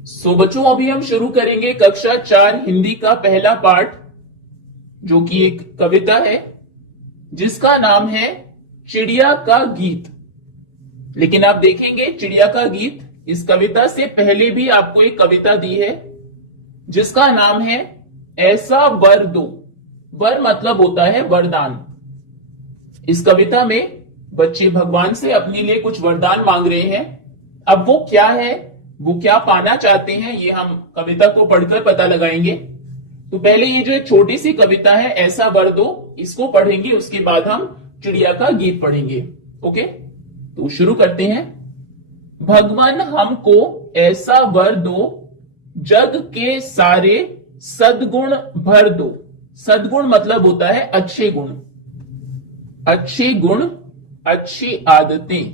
बच्चों अभी हम शुरू करेंगे कक्षा 4 हिंदी का पहला पाठ, जो कि एक कविता है जिसका नाम है चिड़िया का गीत। लेकिन आप देखेंगे चिड़िया का गीत इस कविता से पहले भी आपको एक कविता दी है जिसका नाम है ऐसा वर दो। वर मतलब होता है वरदान। इस कविता में बच्चे भगवान से अपने लिए कुछ वरदान मांग रहे हैं। अब वो क्या है, वो क्या पाना चाहते हैं, ये हम कविता को पढ़कर पता लगाएंगे। तो पहले ये जो एक छोटी सी कविता है ऐसा वर दो, इसको पढ़ेंगे, उसके बाद हम चिड़िया का गीत पढ़ेंगे। ओके, तो शुरू करते हैं। भगवान हमको ऐसा वर दो, जग के सारे सद्गुण भर दो। सद्गुण मतलब होता है अच्छे गुण, अच्छे गुण, अच्छी आदतें,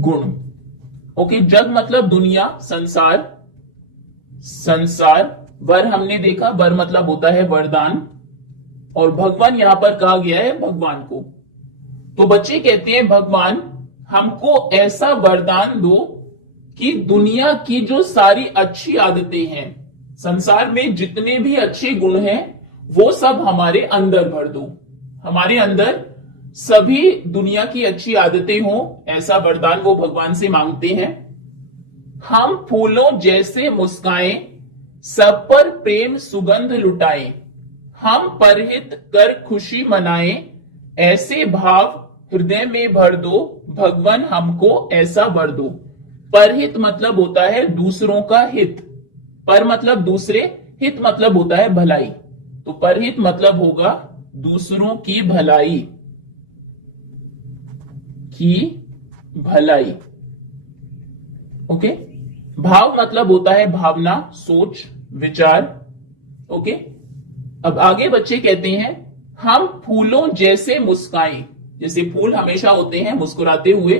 गुण। ओके, जग मतलब दुनिया, संसार, संसार। वर हमने देखा, वर मतलब होता है वरदान, और भगवान यहां पर कहा गया है भगवान को। तो बच्चे कहते हैं भगवान हमको ऐसा वरदान दो कि दुनिया की जो सारी अच्छी आदतें हैं, संसार में जितने भी अच्छे गुण हैं, वो सब हमारे अंदर भर दो। हमारे अंदर सभी दुनिया की अच्छी आदतें हों, ऐसा वरदान वो भगवान से मांगते हैं। हम फूलों जैसे मुस्काएं, सब पर प्रेम सुगंध लुटाएं। हम परहित कर खुशी मनाएं, ऐसे भाव हृदय में भर दो। भगवान हमको ऐसा वर दो। परहित मतलब होता है दूसरों का हित। पर मतलब दूसरे, हित मतलब होता है भलाई। तो परहित मतलब होगा दूसरों की भलाई, की भलाई। ओके, भाव मतलब होता है भावना, सोच, विचार। ओके, अब आगे बच्चे कहते हैं हम फूलों जैसे मुस्काएं। जैसे फूल हमेशा होते हैं मुस्कुराते हुए,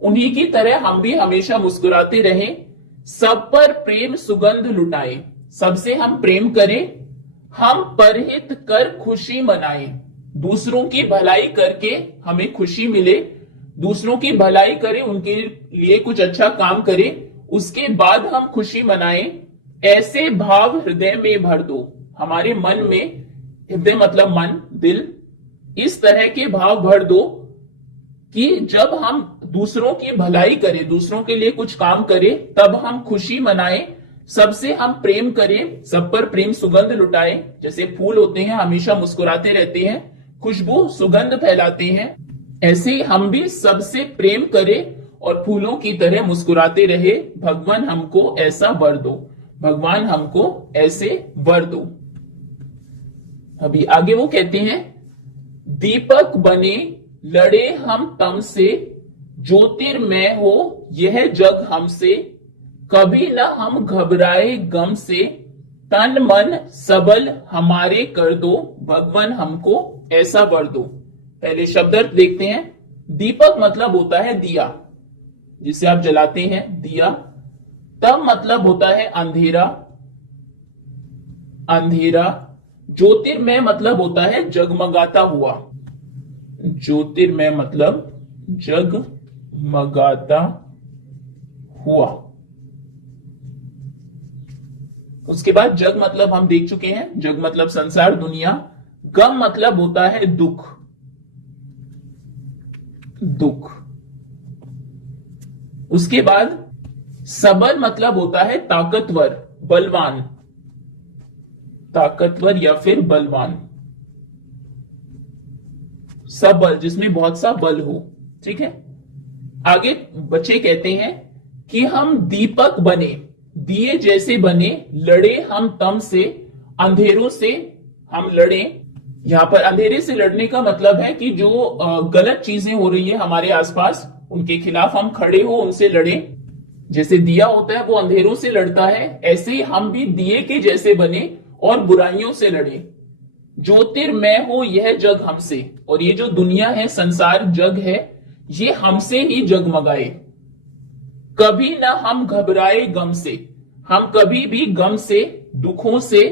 उन्हीं की तरह हम भी हमेशा मुस्कुराते रहें। सब पर प्रेम सुगंध लुटाएं, सबसे हम प्रेम करें। हम परहित कर खुशी मनाएं, दूसरों की भलाई करके हमें खुशी मिले। दूसरों की भलाई करें, उनके लिए कुछ अच्छा काम करें, उसके बाद हम खुशी मनाएं। ऐसे भाव हृदय में भर दो, हमारे मन में, हृदय मतलब मन, दिल, इस तरह के भाव भर दो कि जब हम दूसरों की भलाई करें, दूसरों के लिए कुछ काम करें, तब हम खुशी मनाएं। सबसे हम प्रेम करें, सब पर प्रेम सुगंध लुटाएं। जैसे फूल होते हैं हमेशा मुस्कुराते रहते हैं, खुशबू सुगंध फैलाते हैं, ऐसे हम भी सबसे प्रेम करें और फूलों की तरह मुस्कुराते रहे। भगवान हमको ऐसा वर दो। भगवान हमको ऐसे वर दो। अभी आगे वो कहते हैं दीपक बने लड़े हम तम से, ज्योतिर्मय हो यह जग हमसे। कभी न हम घबराए गम से, तन मन सबल हमारे कर दो। भगवान हमको ऐसा वर दो। पहले शब्दार्थ देखते हैं। दीपक मतलब होता है दिया, जिसे आप जलाते हैं, दिया। तम मतलब होता है अंधेरा, अंधेरा। ज्योतिर्मय मतलब होता है जगमगाता हुआ, ज्योतिर्मय मतलब जगमगाता हुआ। उसके बाद जग मतलब हम देख चुके हैं, जग मतलब संसार, दुनिया। गम मतलब होता है दुख, दुख। उसके बाद सबल मतलब होता है ताकतवर, बलवान, ताकतवर या फिर बलवान। सबल जिसमें बहुत सा बल हो। ठीक है, आगे बच्चे कहते हैं कि हम दीपक बने, दिए जैसे बने, लड़े हम तम से, अंधेरों से हम लड़े। यहां पर अंधेरे से लड़ने का मतलब है कि जो गलत चीजें हो रही है हमारे आसपास, उनके खिलाफ हम खड़े हो, उनसे लड़े। जैसे दिया होता है वो अंधेरों से लड़ता है, ऐसे ही हम भी दिए के जैसे बने और बुराइयों से लड़े। ज्योतिर्मय हो यह जग हमसे, और ये जो दुनिया है, संसार, जग है, ये हमसे ही जगमगाए। कभी ना हम घबराए गम से, हम कभी भी गम से, दुखों से,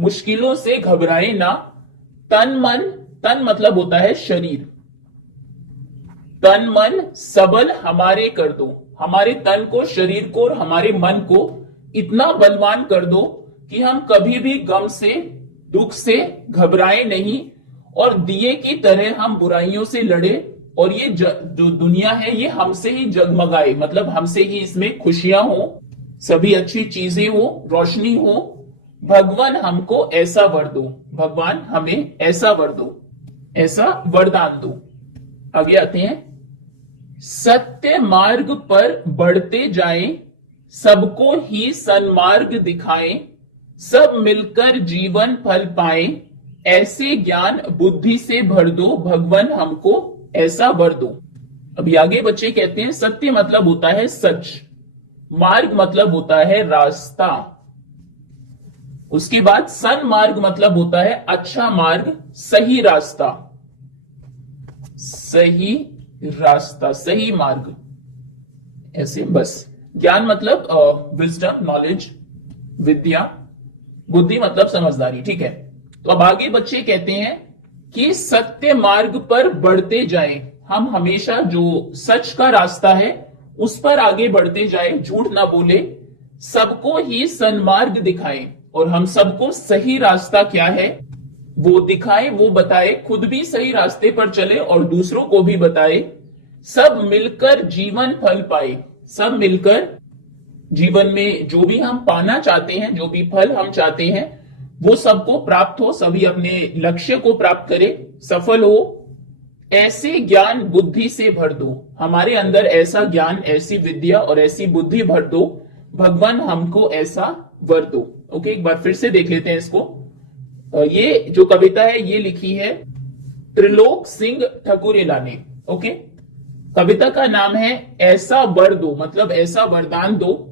मुश्किलों से घबराए ना। तन मन, तन मतलब होता है शरीर, तन मन सबल हमारे कर दो, हमारे तन को, शरीर को और हमारे मन को इतना बलवान कर दो कि हम कभी भी गम से, दुख से घबराए नहीं और दिए की तरह हम बुराइयों से लड़े और ये जो दुनिया है ये हमसे ही जगमगाए, मतलब हमसे ही इसमें खुशियां हो, सभी अच्छी चीजें हो, रोशनी हो। भगवान हमको ऐसा वर दो, भगवान हमें ऐसा वर दो, ऐसा वरदान दो। आगे आते हैं, सत्य मार्ग पर बढ़ते जाएं, सबको ही सन्मार्ग दिखाएं, सब मिलकर जीवन फल पाएं, ऐसे ज्ञान बुद्धि से भर दो, भगवान हमको ऐसा वर दो। अभी आगे बच्चे कहते हैं, सत्य मतलब होता है सच, मार्ग मतलब होता है रास्ता, उसके बाद सन्मार्ग मतलब होता है अच्छा मार्ग, सही रास्ता, सही रास्ता, सही मार्ग, ऐसे बस। ज्ञान मतलब विजडम, नॉलेज, विद्या, बुद्धि मतलब समझदारी, ठीक है। तो अब आगे बच्चे कहते हैं कि सत्य मार्ग पर बढ़ते जाएं, हम हमेशा जो सच का रास्ता है उस पर आगे बढ़ते जाएं, झूठ ना बोले, सबको ही सन्मार्ग दिखाएं, और हम सबको सही रास्ता क्या है वो दिखाए, वो बताए, खुद भी सही रास्ते पर चले और दूसरों को भी बताए, सब मिलकर जीवन फल पाए, सब मिलकर जीवन में जो भी हम पाना चाहते हैं, जो भी फल हम चाहते हैं वो सबको प्राप्त हो, सभी अपने लक्ष्य को प्राप्त करे, सफल हो, ऐसे ज्ञान बुद्धि से भर दो, हमारे अंदर ऐसा ज्ञान, ऐसी विद्या और ऐसी बुद्धि भर दो, भगवान हमको ऐसा वर दो। ओके, एक बार फिर से देख लेते हैं इसको। ये जो कविता है ये लिखी है त्रिलोक सिंह ठकुरेला ने। ओके, कविता का नाम है ऐसा वर दो, मतलब ऐसा वरदान दो।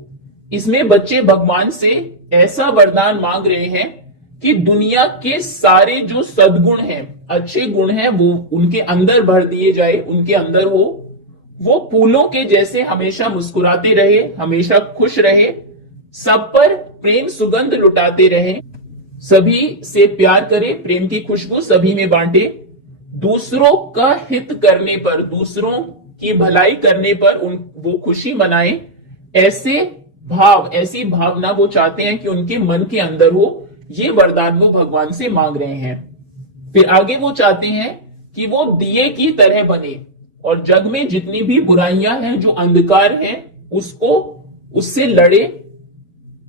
इसमें बच्चे भगवान से ऐसा वरदान मांग रहे हैं कि दुनिया के सारे जो सद्गुण हैं, अच्छे गुण हैं, वो उनके अंदर भर दिए जाए, उनके अंदर हो, वो फूलों के जैसे हमेशा मुस्कुराते रहे, हमेशा खुश रहे, सब पर प्रेम सुगंध लुटाते रहे, सभी से प्यार करे, प्रेम की खुशबू सभी में बांटे, दूसरों का हित करने पर, दूसरों की भलाई करने पर वो खुशी मनाए, ऐसे भाव, ऐसी भावना वो चाहते हैं कि उनके मन के अंदर हो। ये वरदान वो भगवान से मांग रहे हैं। फिर आगे वो चाहते हैं कि वो दिए की तरह बने और जग में जितनी भी बुराइयां हैं, जो अंधकार है, उसको, उससे लड़े,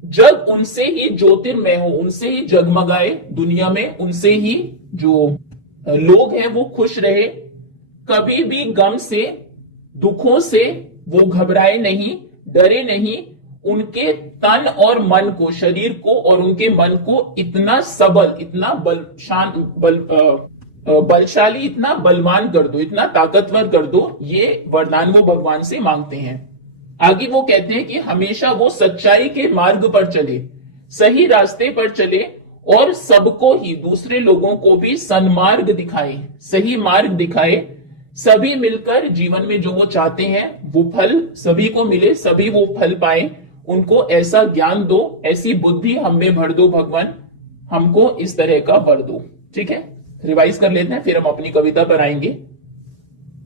जग उनसे ही ज्योतिर्मय हो, उनसे ही जगमगाए, दुनिया में उनसे ही जो लोग हैं वो खुश रहे, कभी भी गम से, दुखों से वो घबराए नहीं, डरे नहीं, उनके तन और मन को, शरीर को और उनके मन को इतना सबल, इतना बलशाली, इतना बलवान कर दो, इतना ताकतवर कर दो। ये वरदान वो भगवान से मांगते हैं। आगे वो कहते हैं कि हमेशा वो सच्चाई के मार्ग पर चले, सही रास्ते पर चले और सबको ही, दूसरे लोगों को भी सन्मार्ग दिखाए, सही मार्ग दिखाए, सभी मिलकर जीवन में जो वो चाहते हैं वो फल सभी को मिले, सभी वो फल पाए, उनको ऐसा ज्ञान दो, ऐसी बुद्धि हम में भर दो, भगवान हमको इस तरह का वर दो। ठीक है, रिवाइज कर लेते हैं, फिर हम अपनी कविता पर आएंगे।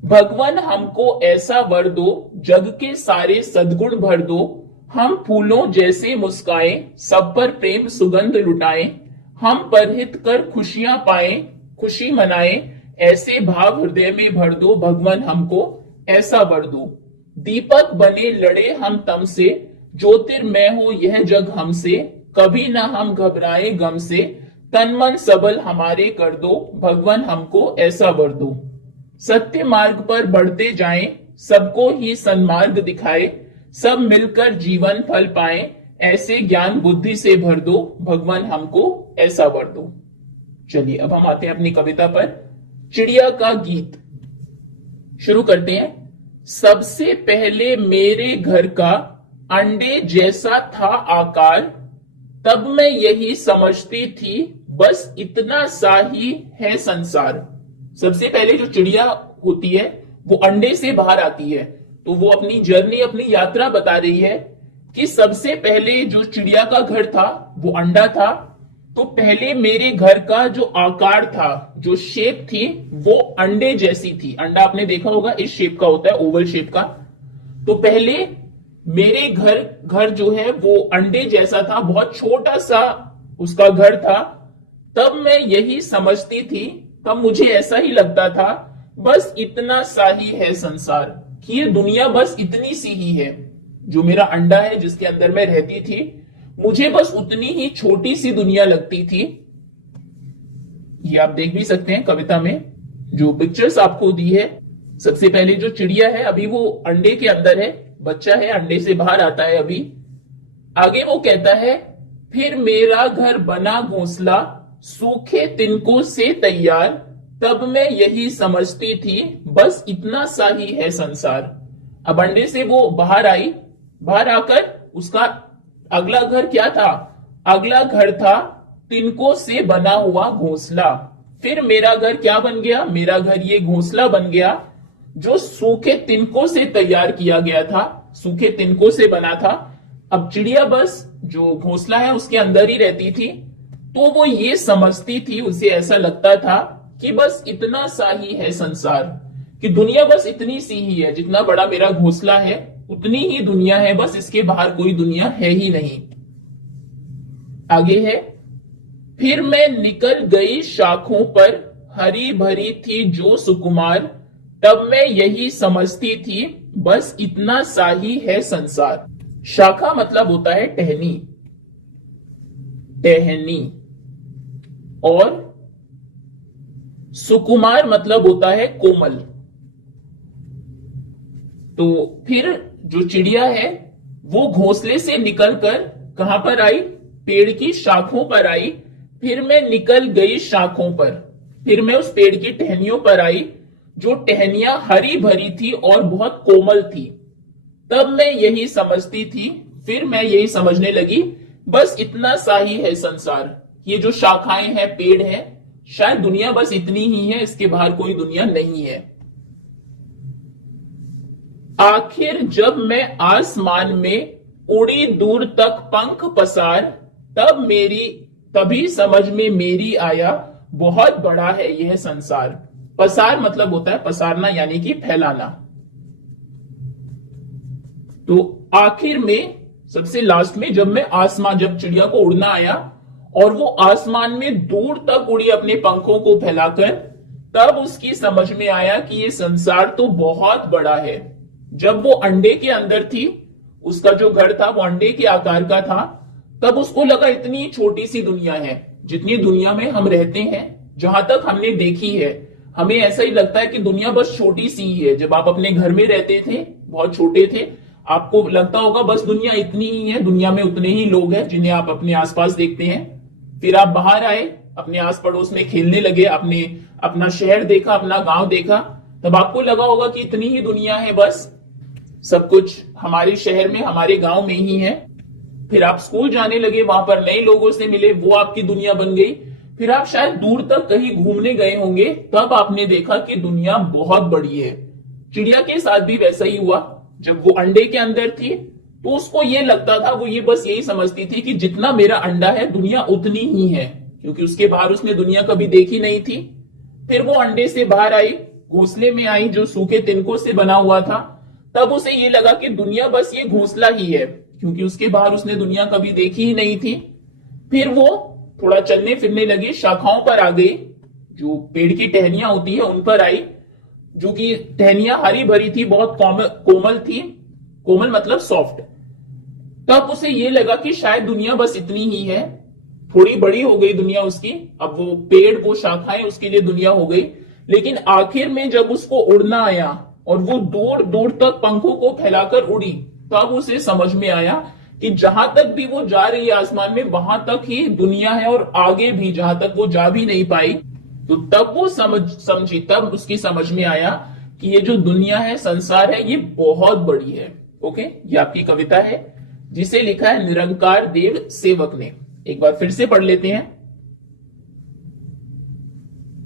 भगवान हमको ऐसा वर दो, जग के सारे सद्गुण भर दो, हम फूलों जैसे मुस्काएं, सब पर प्रेम सुगंध लुटाएं, हम परहित कर खुशियां पाएं, खुशी मनाएं, ऐसे भाव हृदय में भर दो, भगवान हमको ऐसा वर दो। दीपक बने लड़े हम तम से, ज्योतिर्मय हो यह जग हमसे, कभी ना हम घबराए गम से, तन मन सबल हमारे कर दो, भगवान हमको ऐसा वर दो। सत्य मार्ग पर बढ़ते जाएं, सबको ही सन्मार्ग दिखाए, सब मिलकर जीवन फल पाए, ऐसे ज्ञान बुद्धि से भर दो, भगवान हमको ऐसा वर दो। चलिए अब हम आते हैं अपनी कविता पर। चिड़िया का गीत शुरू करते हैं। सबसे पहले मेरे घर का अंडे जैसा था आकार, तब मैं यही समझती थी बस इतना सा ही है संसार। सबसे पहले जो चिड़िया होती है वो अंडे से बाहर आती है, तो वो अपनी जर्नी, अपनी यात्रा बता रही है कि सबसे पहले जो चिड़िया का घर था वो अंडा था, तो पहले मेरे घर का जो आकार था, जो शेप थी, वो अंडे जैसी थी। अंडा आपने देखा होगा इस शेप का होता है, ओवल शेप का। तो पहले मेरे घर घर जो है वो अंडे जैसा था, बहुत छोटा सा उसका घर था। तब मैं यही समझती थी, तब मुझे ऐसा ही लगता था, बस इतना सा ही है संसार, कि ये दुनिया बस इतनी सी ही है। जो मेरा अंडा है जिसके अंदर मैं रहती थी, मुझे बस उतनी ही छोटी सी दुनिया लगती थी। ये आप देख भी सकते हैं कविता में जो पिक्चर्स आपको दी है। सबसे पहले जो चिड़िया है अभी वो अंडे के अंदर है, बच्चा है, अंडे से बाहर आता है अभी। आगे वो कहता है, फिर मेरा घर बना घोंसला सूखे तिनकों से तैयार, तब मैं यही समझती थी, बस इतना सा ही है संसार। अब अंडे से वो बाहर आई, बाहर आकर उसका अगला घर क्या था? अगला घर था तिनकों से बना हुआ घोंसला। फिर मेरा घर क्या बन गया? मेरा घर ये घोंसला बन गया जो सूखे तिनकों से तैयार किया गया था, सूखे तिनकों से बना था। अब चिड़िया बस जो घोंसला है उसके अंदर ही रहती थी, तो वो ये समझती थी, उसे ऐसा लगता था कि बस इतना सा ही है संसार, कि दुनिया बस इतनी सी ही है, जितना बड़ा मेरा घोंसला है उतनी ही दुनिया है, बस इसके बाहर कोई दुनिया है ही नहीं। आगे है, फिर मैं निकल गई शाखों पर, हरी भरी थी जो सुकुमार, तब मैं यही समझती थी, बस इतना सा ही है संसार। शाखा मतलब होता है टहनी, टहनी। और सुकुमार मतलब होता है कोमल। तो फिर जो चिड़िया है वो घोंसले से निकलकर कहां पर आई? पेड़ की शाखों पर आई। फिर मैं निकल गई शाखों पर, फिर मैं उस पेड़ की टहनियों पर आई जो टहनियां हरी भरी थी और बहुत कोमल थी। तब मैं यही समझती थी, फिर मैं यही समझने लगी, बस इतना सा ही है संसार। ये जो शाखाएं हैं, पेड़ है, शायद दुनिया बस इतनी ही है, इसके बाहर कोई दुनिया नहीं है। आखिर जब मैं आसमान में उड़ी दूर तक पंख पसार, तभी समझ में मेरी आया, बहुत बड़ा है यह संसार। पसार मतलब होता है पसारना, यानी कि फैलाना। तो आखिर में, सबसे लास्ट में, जब चिड़िया को उड़ना आया और वो आसमान में दूर तक उड़ी अपने पंखों को फैलाकर, तब उसकी समझ में आया कि ये संसार तो बहुत बड़ा है। जब वो अंडे के अंदर थी, उसका जो घर था वो अंडे के आकार का था, तब उसको लगा इतनी छोटी सी दुनिया है। जितनी दुनिया में हम रहते हैं, जहां तक हमने देखी है, हमें ऐसा ही लगता है कि दुनिया बस छोटी सी ही है। जब आप अपने घर में रहते थे, बहुत छोटे थे, आपको लगता होगा बस दुनिया इतनी ही है, दुनिया में उतने ही लोग हैं जिन्हें आप अपने आसपास देखते हैं। फिर आप बाहर आए, अपने आस पड़ोस में खेलने लगे, आपने अपना शहर देखा, अपना गांव देखा, तब आपको लगा होगा कि इतनी ही दुनिया है, बस सब कुछ हमारे शहर में, हमारे गांव में ही है। फिर आप स्कूल जाने लगे, वहां पर नए लोगों से मिले, वो आपकी दुनिया बन गई। फिर आप शायद दूर तक कहीं घूमने गए होंगे, तब आपने देखा कि दुनिया बहुत बड़ी है। चिड़िया के साथ भी वैसा ही हुआ। जब वो अंडे के अंदर थी तो उसको ये लगता था, वो ये बस यही समझती थी कि जितना मेरा अंडा है दुनिया उतनी ही है, क्योंकि उसके बाहर उसने दुनिया कभी देखी नहीं थी। फिर वो अंडे से बाहर आई, घोंसले में आई जो सूखे तिनकों से बना हुआ था, तब उसे ये लगा कि दुनिया बस ये घोंसला ही है, क्योंकि उसके बाहर उसने दुनिया कभी देखी ही नहीं थी। फिर वो थोड़ा चलने फिरने लगी, शाखाओं पर आ गई, जो पेड़ की टहनियां होती है उन पर आई, जो कि टहनियां हरी भरी थी, बहुत कोमल थी। कोमल मतलब सॉफ्ट। तब उसे ये लगा कि शायद दुनिया बस इतनी ही है। थोड़ी बड़ी हो गई दुनिया उसकी, अब वो पेड़, वो शाखाएं उसके लिए दुनिया हो गई। लेकिन आखिर में जब उसको उड़ना आया और वो दूर दूर तक पंखों को फैलाकर उड़ी, तब उसे समझ में आया कि जहां तक भी वो जा रही है आसमान में, वहां तक ही दुनिया है, और आगे भी जहां तक वो जा भी नहीं पाई। तो तब वो समझी, तब उसकी समझ में आया कि ये जो दुनिया है, संसार है, ये बहुत बड़ी है। ओके, ये आपकी कविता है जिसे लिखा है निरंकार देव सेवक ने। एक बार फिर से पढ़ लेते हैं।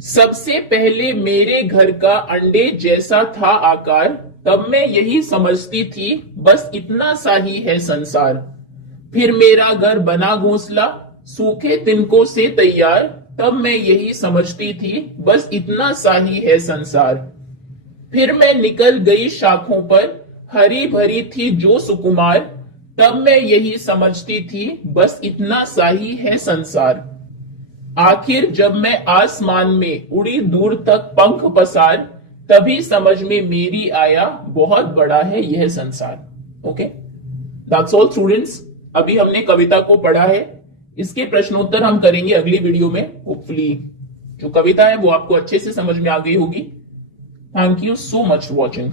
सबसे पहले मेरे घर का अंडे जैसा था आकार, तब मैं यही समझती थी, बस इतना सा ही है संसार। फिर मेरा घर बना घोंसला सूखे तिनकों से तैयार, तब मैं यही समझती थी, बस इतना सा ही है संसार। फिर मैं निकल गई शाखों पर, हरी भरी थी जो सुकुमार, तब मैं यही समझती थी बस इतना सा ही है संसार। आखिर जब मैं आसमान में उड़ी दूर तक पंख पसार, तभी समझ में मेरी आया बहुत बड़ा है यह संसार। Okay, that's all students. अभी हमने कविता को पढ़ा है, इसके प्रश्नोत्तर हम करेंगे अगली वीडियो में। होपफुली जो कविता है वो आपको अच्छे से समझ में आ गई होगी। Thank you so much for watching.